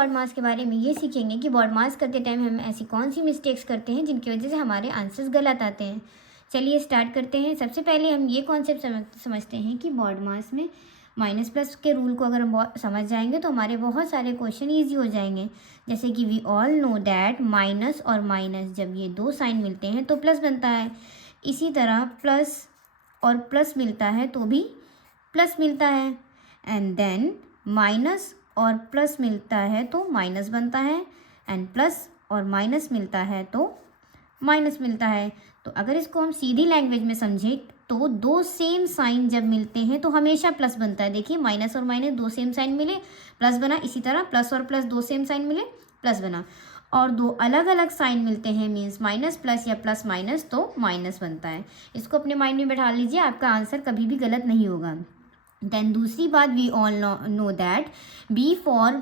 Baud मास के बारे में ये सीखेंगे कि बॉड मास करते टाइम हम ऐसी कौन सी मिस्टेक्स करते हैं जिनकी वजह से हमारे आंसर्स गलत आते हैं। चलिए स्टार्ट करते हैं। सबसे पहले हम ये कॉन्सेप्ट समझते हैं कि बॉड मास में माइनस प्लस के रूल को अगर हम समझ जाएंगे तो हमारे बहुत सारे क्वेश्चन ईजी हो जाएंगे। जैसे कि we all know that minus और माइनस जब ये दो साइन मिलते हैं तो प्लस बनता है। इसी तरह प्लस और प्लस मिलता है तो भी प्लस मिलता है। एंड देन माइनस और प्लस मिलता है तो माइनस बनता है। एंड प्लस और माइनस मिलता है तो माइनस मिलता है। तो अगर इसको हम सीधी लैंग्वेज में समझें तो दो सेम साइन जब मिलते हैं तो हमेशा प्लस बनता है। देखिए माइनस और माइनस दो सेम साइन मिले प्लस बना, इसी तरह प्लस और प्लस दो सेम साइन मिले प्लस बना। और दो अलग अलग साइन मिलते हैं मीन्स माइनस प्लस या प्लस माइनस तो माइनस बनता है। इसको अपने माइंड में बैठा लीजिए, आपका आंसर कभी भी गलत नहीं होगा। देन दूसरी बात, we all know that B for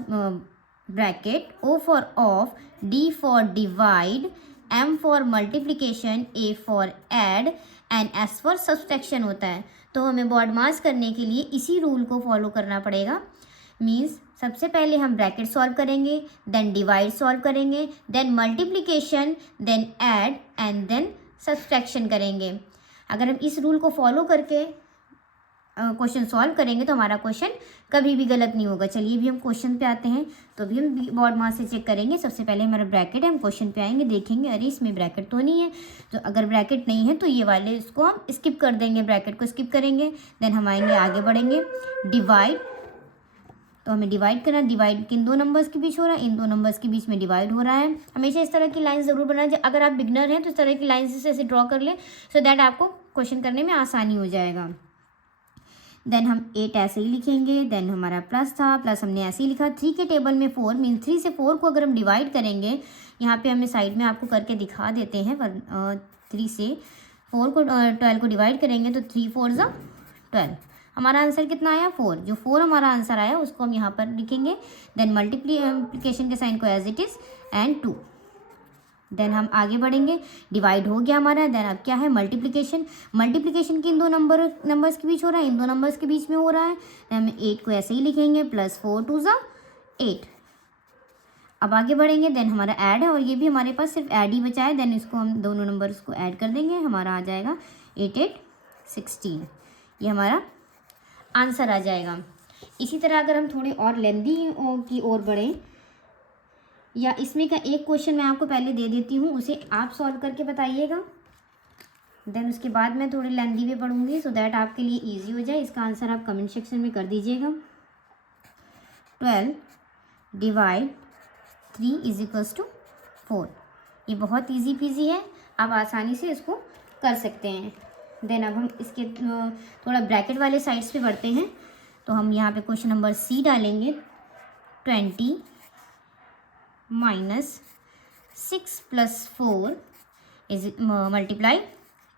bracket, O for of, D for divide, M for multiplication, A for add and S for subtraction होता है। तो हमें बॉड मास करने के लिए इसी रूल को फॉलो करना पड़ेगा। मीन्स सबसे पहले हम ब्रैकेट सॉल्व करेंगे, देन डिवाइड सॉल्व करेंगे, then multiplication, then add and then subtraction करेंगे। अगर हम इस रूल को फॉलो करके क्वेश्चन सॉल्व करेंगे तो हमारा क्वेश्चन कभी भी गलत नहीं होगा। चलिए भी हम क्वेश्चन पे आते हैं। तो भी हम बॉड मास से चेक करेंगे। सबसे पहले हमारा ब्रैकेट है, हम क्वेश्चन पे आएंगे, देखेंगे अरे इसमें ब्रैकेट तो नहीं है। तो अगर ब्रैकेट नहीं है तो ये वाले इसको हम स्किप कर देंगे, ब्रैकेट को स्किप करेंगे। देन हम आएंगे, आगे बढ़ेंगे, डिवाइड। तो हमें डिवाइड करना, डिवाइड किन दो नंबर्स के बीच हो रहा है, इन दो नंबर्स के बीच में डिवाइड हो रहा है। हमेशा इस तरह की लाइन ज़रूर बनाएं। अगर आप बिगनर हैं तो इस तरह की लाइन से ऐसे ड्रॉ कर लें सो दैट आपको क्वेश्चन करने में आसानी हो जाएगा। देन हम 8 ऐसे ही लिखेंगे। देन हमारा प्लस था, प्लस हमने ऐसे ही लिखा। 3 के टेबल में 4 मीन 3 से 4 को अगर हम डिवाइड करेंगे, यहाँ पे हमें साइड में आपको करके दिखा देते हैं। 3 से 4 को 12 को डिवाइड करेंगे तो 3 4 ज़ा 12। हमारा आंसर कितना आया 4। जो 4 हमारा आंसर आया उसको हम यहाँ पर लिखेंगे। देन मल्टीप्लिकेशन के साइन को as it is and 2। Then हम आगे बढ़ेंगे, डिवाइड हो गया हमारा। देन अब क्या है मल्टीप्लिकेशन। मल्टीप्लिकेशन किन दो नंबर्स के बीच हो रहा है, इन दो नंबर्स के बीच में हो रहा है। हम 8 को ऐसे ही लिखेंगे, प्लस 4 2 ज़ा 8। अब आगे बढ़ेंगे। देन हमारा ऐड है और ये भी हमारे पास सिर्फ ऐड ही बचा है। देन इसको हम दोनों नंबर्स को ऐड कर देंगे, हमारा आ जाएगा 8 8 16। ये हमारा आंसर आ जाएगा। इसी तरह अगर हम थोड़ी और लेंदी की ओर बढ़ें, या इसमें का एक क्वेश्चन मैं आपको पहले दे देती हूँ, उसे आप सॉल्व करके बताइएगा। देन उसके बाद मैं थोड़ी लेंदी भी पढ़ूंगी सो दैट आपके लिए इजी हो जाए। इसका आंसर आप कमेंट सेक्शन में कर दीजिएगा। 12 डिवाइड 3 इज इक्वल्स टू 4। ये बहुत इजी पीजी है, आप आसानी से इसको कर सकते हैं। देन अब हम इसके थोड़ा ब्रैकेट वाले साइड्स पे बढ़ते हैं। तो हम यहाँ पे क्वेश्चन नंबर सी डालेंगे। 20 माइनस 6 प्लस 4 इज मल्टीप्लाई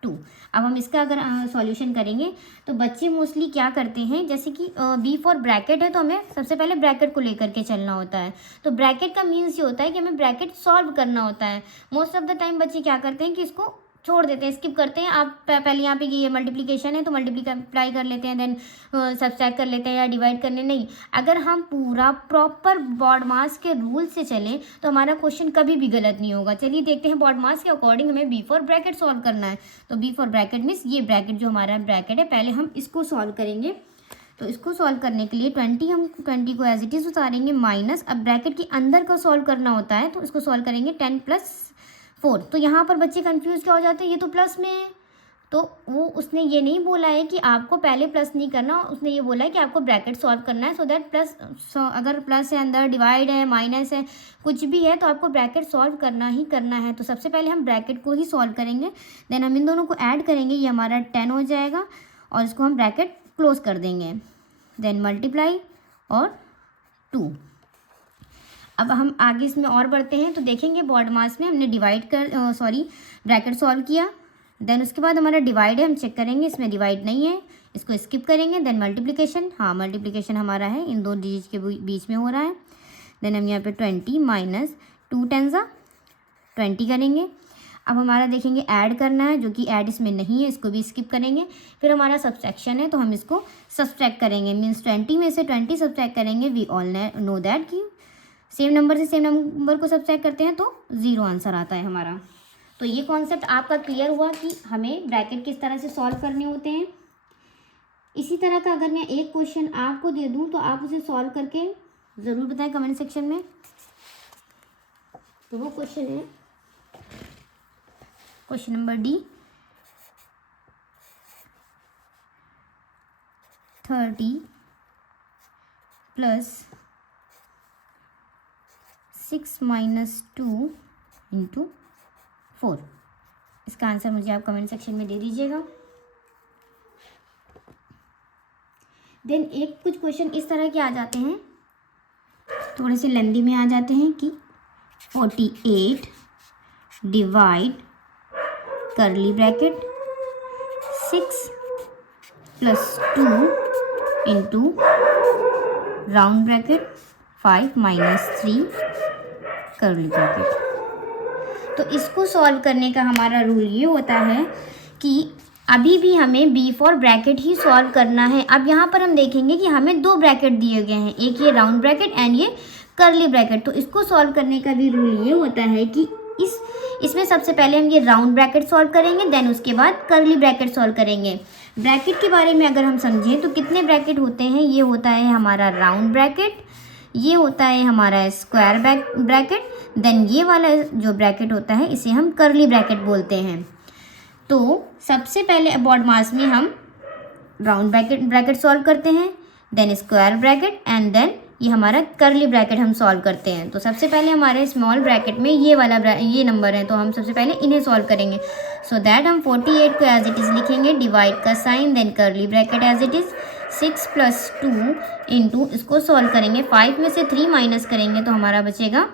2। अब हम इसका अगर सॉल्यूशन करेंगे तो बच्चे मोस्टली क्या करते हैं, जैसे कि बी फॉर ब्रैकेट है तो हमें सबसे पहले ब्रैकेट को लेकर के चलना होता है। तो ब्रैकेट का मीन्स ये होता है कि हमें ब्रैकेट सॉल्व करना होता है। मोस्ट ऑफ द टाइम बच्चे क्या करते हैं कि इसको छोड़ देते हैं, स्किप करते हैं। आप पहले यहाँ पे ये मल्टीप्लिकेशन है तो मल्टीप्लाई कर लेते हैं, देन सब्सट्रैक्ट कर लेते हैं या डिवाइड करने नहीं। अगर हम पूरा प्रॉपर बॉड मास के रूल से चलें तो हमारा क्वेश्चन कभी भी गलत नहीं होगा। चलिए देखते हैं बॉड मास के अकॉर्डिंग हमें बी फॉर ब्रैकेट सॉल्व करना है। तो बी फॉर ब्रैकेट मीन्स ये ब्रैकेट जो हमारा ब्रैकेट है, पहले हम इसको सॉल्व करेंगे। तो इसको सॉल्व करने के लिए 20 हम 20 को एज इट इज़ उतारेंगे, माइनस अब ब्रैकेट के अंदर का सॉल्व करना होता है तो इसको सॉल्व करेंगे 10 प्लस 4। तो यहाँ पर बच्चे कंफ्यूज क्या हो जाते हैं, ये तो प्लस में है। तो वो उसने ये नहीं बोला है कि आपको पहले प्लस नहीं करना, उसने ये बोला है कि आपको ब्रैकेट सॉल्व करना है सो दैट प्लस अगर प्लस है अंदर, डिवाइड है, माइनस है, कुछ भी है तो आपको ब्रैकेट सॉल्व करना ही करना है। तो सबसे पहले हम ब्रैकेट को ही सॉल्व करेंगे। देन हम इन दोनों को ऐड करेंगे, ये हमारा 10 हो जाएगा और इसको हम ब्रैकेट क्लोज कर देंगे। देन मल्टीप्लाई और 2। अब हम आगे इसमें और बढ़ते हैं तो देखेंगे बॉड मास में हमने ब्रैकेट सॉल्व किया। देन उसके बाद हमारा डिवाइड है, हम चेक करेंगे इसमें डिवाइड नहीं है, इसको स्किप करेंगे। देन मल्टीप्लिकेशन, हाँ मल्टीप्लिकेशन हमारा है, इन दो डिजिट के बीच में हो रहा है। देन हम यहाँ पे 20 माइनस 2 10 20 करेंगे। अब हमारा देखेंगे ऐड करना है, जो कि ऐड इसमें नहीं है, इसको भी स्किप करेंगे। फिर हमारा सब्सट्रैक्शन है तो हम इसको सब्सट्रैक्ट करेंगे, मीन्स 20 में से 20 सब्सट्रैक्ट करेंगे। वी ऑल नो दैट कि सेम नंबर से सेम नंबर को सब्ट्रैक्ट करते हैं तो 0 आंसर आता है हमारा। तो ये कॉन्सेप्ट आपका क्लियर हुआ कि हमें ब्रैकेट किस तरह से सॉल्व करने होते हैं। इसी तरह का अगर मैं एक क्वेश्चन आपको दे दूं तो आप उसे सॉल्व करके ज़रूर बताएं कमेंट सेक्शन में। तो वो क्वेश्चन है क्वेश्चन नंबर डी, 30 + 6 - 2 × 4। इसका आंसर मुझे आप कमेंट सेक्शन में दे दीजिएगा। देन कुछ क्वेश्चन इस तरह के आ जाते हैं, थोड़े से लेंदी में आ जाते हैं कि 48 divide curly bracket 6 + 2 × round bracket 5 - 3 curly bracket. तो इसको सॉल्व करने का हमारा रूल ये होता है कि अभी भी हमें बी फॉर ब्रैकेट ही सॉल्व करना है। अब यहाँ पर हम देखेंगे कि हमें 2 ब्रैकेट दिए गए हैं, एक ये राउंड ब्रैकेट एंड ये कर्ली ब्रैकेट। तो इसको सॉल्व करने का भी रूल ये होता है कि इसमें सबसे पहले हम ये राउंड ब्रैकेट सॉल्व करेंगे, देन उसके बाद कर्ली ब्रैकेट सॉल्व करेंगे। ब्रैकेट के बारे में अगर हम समझें तो कितने ब्रैकेट होते हैं, ये होता है हमारा राउंड ब्रैकेट, ये होता है हमारा स्क्वायर ब्रैकेट, देन ये वाला जो ब्रैकेट होता है इसे हम कर्ली ब्रैकेट बोलते हैं। तो सबसे पहले बॉड मास में हम राउंड ब्रैकेट सॉल्व करते हैं, then square bracket and then ये हमारा कर्ली ब्रैकेट हम सॉल्व करते हैं। तो सबसे पहले हमारे स्मॉल ब्रैकेट में ये नंबर है, तो हम सबसे पहले इन्हें सॉल्व करेंगे। सो दैट हम 48 को एज इट इज़ लिखेंगे, डिवाइड का sign, then curly bracket as it is, 6 + 2 × इसको सॉल्व करेंगे, 5 में से 3 माइनस करेंगे तो हमारा बचेगा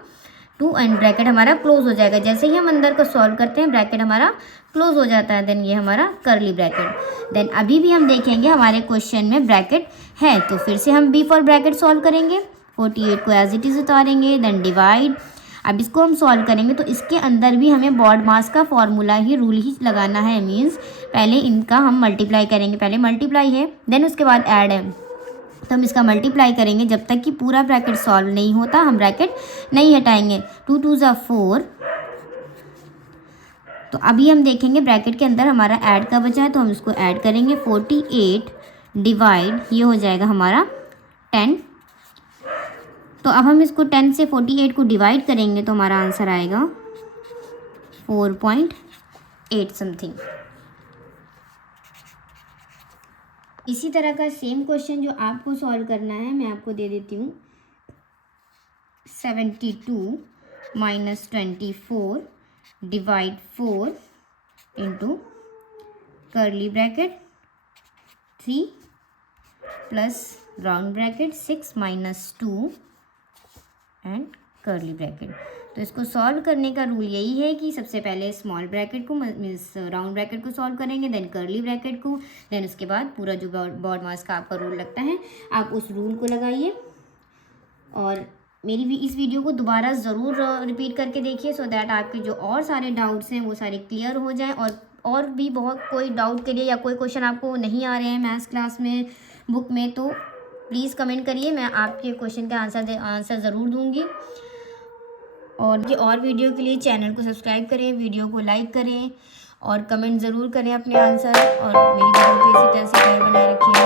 2 एंड ब्रैकेट हमारा क्लोज हो जाएगा। जैसे ही हम अंदर को सॉल्व करते हैं ब्रैकेट हमारा क्लोज हो जाता है, देन ये हमारा कर्ली ब्रैकेट। देन अभी भी हम देखेंगे हमारे क्वेश्चन में ब्रैकेट है, तो फिर से हम बी फॉर ब्रैकेट सॉल्व करेंगे, 48 को एज इट इज़ उतारेंगे, देन डिवाइड। अब इसको हम सॉल्व करेंगे तो इसके अंदर भी हमें बॉड मास का फॉर्मूला ही रूल ही लगाना है, मीन्स पहले इनका हम मल्टीप्लाई करेंगे, पहले मल्टीप्लाई है देन उसके बाद ऐड है, तो हम इसका मल्टीप्लाई करेंगे जब तक कि पूरा ब्रैकेट सॉल्व नहीं होता हम ब्रैकेट नहीं हटाएंगे। 2 × 2 = 4। तो अभी हम देखेंगे ब्रैकेट के अंदर हमारा ऐड का बचा है, तो हम इसको ऐड करेंगे, 48 डिवाइड ये हो जाएगा हमारा 10। तो अब हम इसको 10 से 48 को डिवाइड करेंगे तो हमारा आंसर आएगा 4.8 समथिंग। इसी तरह का सेम क्वेश्चन जो आपको सॉल्व करना है मैं आपको दे देती हूँ, 72 - 24 divide 4 × curly bracket 3 + round bracket 6 - 2 and curly bracket. तो इसको सॉल्व करने का रूल यही है कि सबसे पहले स्मॉल ब्रैकेट को मीन्स राउंड ब्रैकेट को सॉल्व करेंगे, देन कर्ली ब्रैकेट को, देन उसके बाद पूरा जो बॉड मास का आपका रूल लगता है आप उस रूल को लगाइए। और मेरी भी इस वीडियो को दोबारा ज़रूर रिपीट करके देखिए, सो दैट आपके जो और सारे डाउट्स हैं वो सारे क्लियर हो जाएँ। और भी बहुत कोई डाउट के लिए या कोई क्वेश्चन आपको नहीं आ रहे हैं मैथ्स क्लास में बुक में, तो प्लीज़ कमेंट करिए, मैं आपके क्वेश्चन का आंसर ज़रूर दूंगी। और वीडियो के लिए चैनल को सब्सक्राइब करें, वीडियो को लाइक करें और कमेंट ज़रूर करें अपने आंसर, और मेरी वीडियो को इसी तरह से प्यार बनाए रखिए।